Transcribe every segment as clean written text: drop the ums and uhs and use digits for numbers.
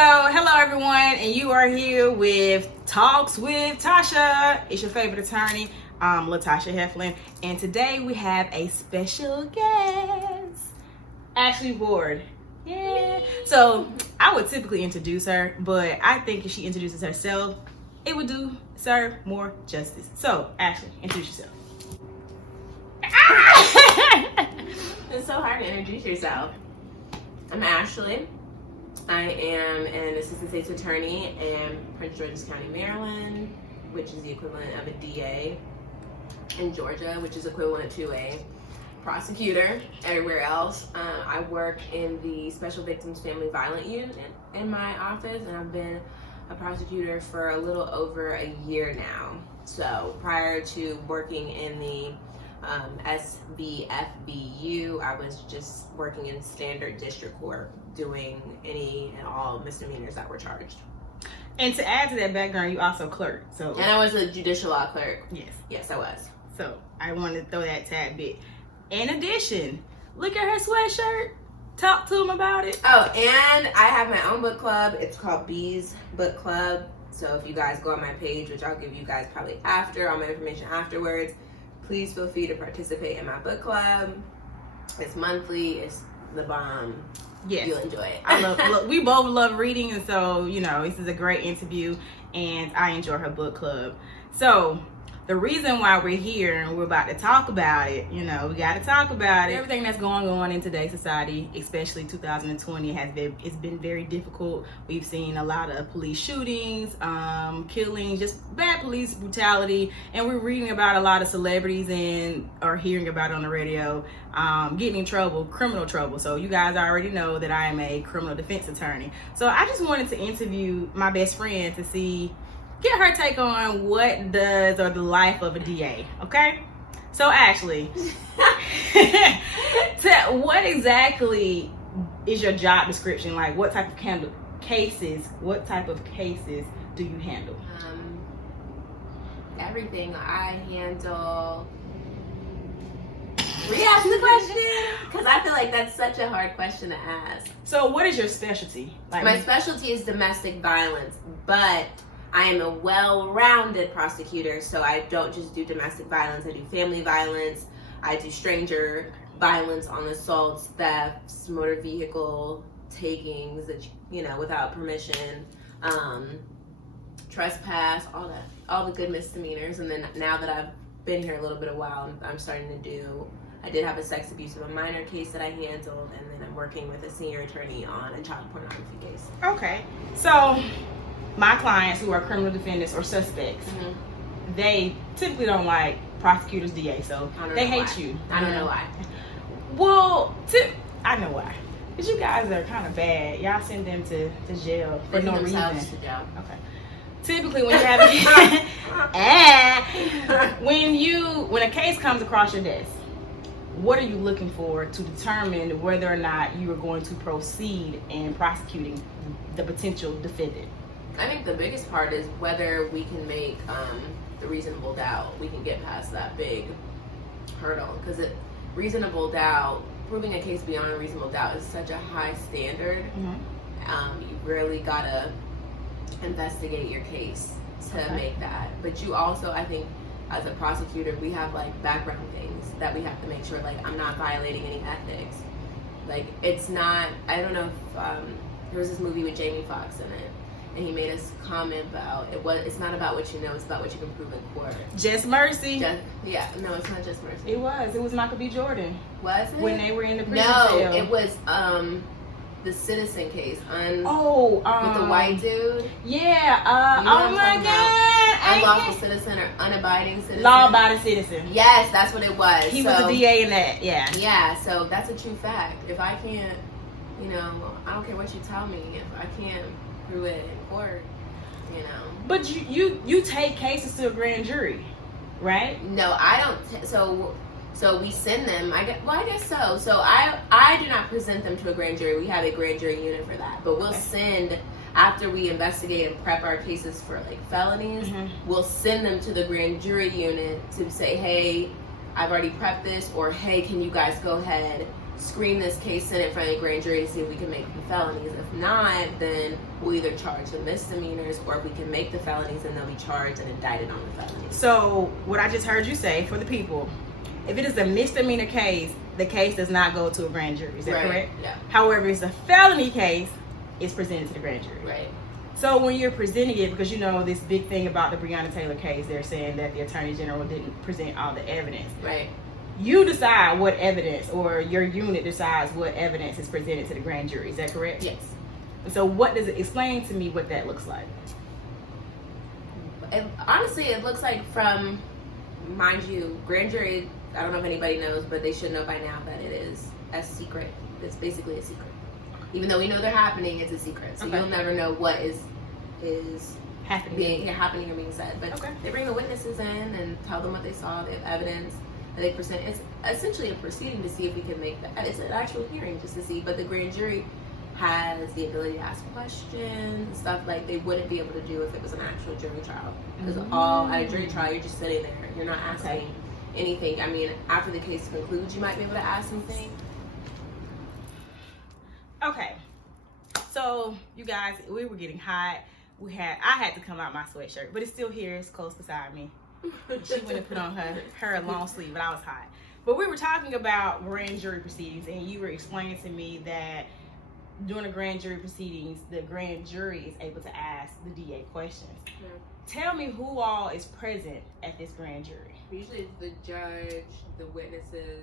Hello everyone, and you are here with Talks with Tasha. It's your favorite attorney, LaTasha Heflin, and today we have a special guest, Ashley Ward. Yeah. So I would typically introduce her, but I think if she introduces herself, it would do serve more justice. So Ashley, introduce yourself. It's so hard to introduce yourself. I'm Ashley. I am an assistant state's attorney in Prince George's County, Maryland, which is the equivalent of a DA in Georgia, which is equivalent to a prosecutor everywhere else. I work in the Special Victims Family Violence Unit in my office, and I've been a prosecutor for a little over a year now. So prior to working in the SBFBU, I was just working in standard district court doing any and all misdemeanors that were charged. And to add to that background, you also clerk. And I was a judicial law clerk. Yes, I was. So I wanted to throw that tad bit. In addition, look at her sweatshirt. Talk to them about it. Oh, and I have my own book club. It's called Bees Book Club. So if you guys go on my page, which I'll give you guys probably after, all my information afterwards, please feel free to participate in my book club. It's monthly. It's the bomb. Yes. You'll enjoy it. We both love reading, and so, this is a great interview, and I enjoy her book club. So the reason why we're here and we're about to talk about it, we got to talk about it. Everything that's going on in today's society, especially 2020, it's been very difficult. We've seen a lot of police shootings, killings, just bad police brutality, and we're reading about a lot of celebrities or hearing about it on the radio, getting in trouble, criminal trouble. So you guys already know that I am a criminal defense attorney. So I just wanted to interview my best friend to get her take on what does or the life of a DA, okay? So Ashley, what exactly is your job description? Like, what type of cases do you handle? Everything. I handle. Re-ask the question, because I feel like that's such a hard question to ask. So what is your specialty? My specialty is domestic violence, but I am a well-rounded prosecutor, so I don't just do domestic violence. I do family violence. I do stranger violence on assaults, thefts, motor vehicle takings, without permission, trespass, all the good misdemeanors. And then now that I've been here a little bit of while, I'm starting to do. I did have a sex abuse of a minor case that I handled, and then I'm working with a senior attorney on a child pornography case. Okay, so my clients who are criminal defendants or suspects, they typically don't like prosecutors, DA, so they hate you. I don't know why. Well, I know why. Because you guys are kind of bad. Y'all send them to jail for no reason. To jail. Okay. Typically, when you have when a case comes across your desk, what are you looking for to determine whether or not you are going to proceed in prosecuting the potential defendant? I think the biggest part is whether we can make the reasonable doubt. We can get past that big hurdle, because reasonable doubt, proving a case beyond a reasonable doubt is such a high standard. You really gotta investigate your case to make that. But you also, I think, as a prosecutor, we have background things that we have to make sure I'm not violating any ethics. It's not. I don't know if there was this movie with Jamie Foxx in it, and he made a comment about it's not about what you know, it's about what you can prove in court. Just Mercy. No, it's not Just Mercy. It was Michael B. Jordan. Was it? When they were in the prison cell. it was the Citizen case with the white dude. Yeah. Oh my God. Unlawful citizen or unabiding citizen. Law-abiding citizen. Yes, that's what it was. He was a DA in that. Yeah. Yeah. So that's a true fact. If I can't, I don't care what you tell me. If I can't prove it in court, But you take cases to a grand jury, right? No, I don't. So we send them. I guess so. So I do not present them to a grand jury. We have a grand jury unit for that. But we'll send, after we investigate and prep our cases for felonies, we'll send them to the grand jury unit to say, hey, I've already prepped this, or hey, can you guys go ahead screen this case, send it in front of the grand jury to see if we can make the felonies. If not, then we'll either charge the misdemeanors, or if we can make the felonies, and they'll be charged and indicted on the felonies. So what I just heard you say for the people, if it is a misdemeanor case, the case does not go to a grand jury. Is that correct? Yeah. However, if it's a felony case, it's presented to the grand jury. Right. So when you're presenting it, because you know this big thing about the Breonna Taylor case, they're saying that the Attorney General didn't present all the evidence. Right. You decide what evidence, or your unit decides what evidence is presented to the grand jury. Is that correct? Yes. So what does it, explain to me what that looks like? Honestly, it looks like from, mind you, grand jury, I don't know if anybody knows, but they should know by now that it is a secret. It's basically a secret. Even though we know they're happening, it's a secret. So Okay. you'll never know what is Happening. happening or being said. But Okay. they bring the witnesses in and tell them what they saw. They have evidence that they present. It's essentially a proceeding to see if we can make that. It's an actual hearing just to see. But the grand jury has the ability to ask questions and stuff like they wouldn't be able to do if it was an actual jury trial. Because all at a jury trial, you're just sitting there. You're not asking anything. I mean, after the case concludes, you might be able to ask something. Okay. So you guys, we were getting hot. I had to come out my sweatshirt, but it's still here. It's close beside me. She went and put on her long sleeve, but I was hot. But we were talking about grand jury proceedings, and you were explaining to me that during the grand jury proceedings, the grand jury is able to ask the DA questions. Yeah. Tell me who all is present at this grand jury. Usually it's the judge, the witnesses,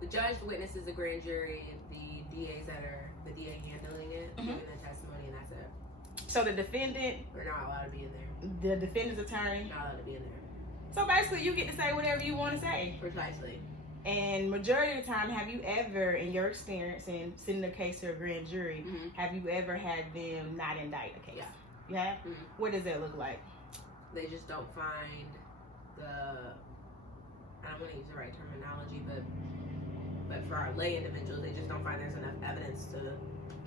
the judge, the witnesses, the grand jury, the DAs that are the DA handling it, giving the testimony, and that's it. So the defendant, We're not allowed to be in there. the defendant's attorney. Not allowed to be in there. So basically, you get to say whatever you want to say. Precisely. And majority of the time, have you ever, in your experience in sending a case to a grand jury, have you ever had them not indict a case? Yeah. You have? What does that look like? They just don't find I don't want to use the right terminology, but for our lay individuals, they just don't find there's enough evidence to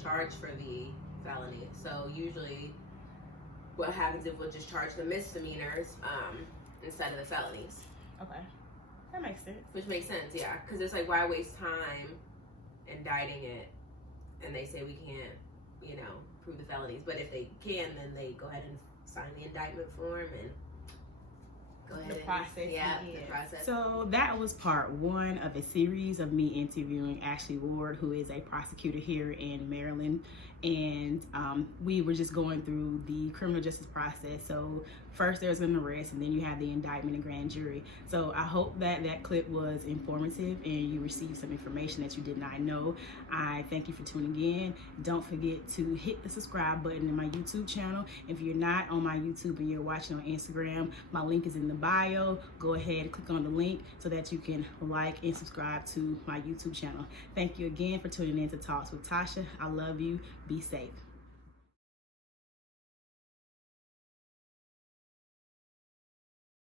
charge for the felony. So usually what happens is we'll just charge the misdemeanors instead of the felonies. Okay. That makes sense. Which makes sense, yeah. Because it's like, why waste time indicting it and they say we can't, prove the felonies. But if they can, then they go ahead and sign the indictment form and go ahead The process. the process. So that was part one of a series of me interviewing Ashley Ward, who is a prosecutor here in Maryland. And we were just going through the criminal justice process. So first there's an arrest, and then you have the indictment and grand jury. So I hope that that clip was informative and you received some information that you did not know. I thank you for tuning in. Don't forget to hit the subscribe button in my YouTube channel. If you're not on my YouTube and you're watching on Instagram, my link is in the bio. Go ahead and click on the link so that you can like and subscribe to my YouTube channel. Thank you again for tuning in to Talks with Tasha. I love you. Be safe.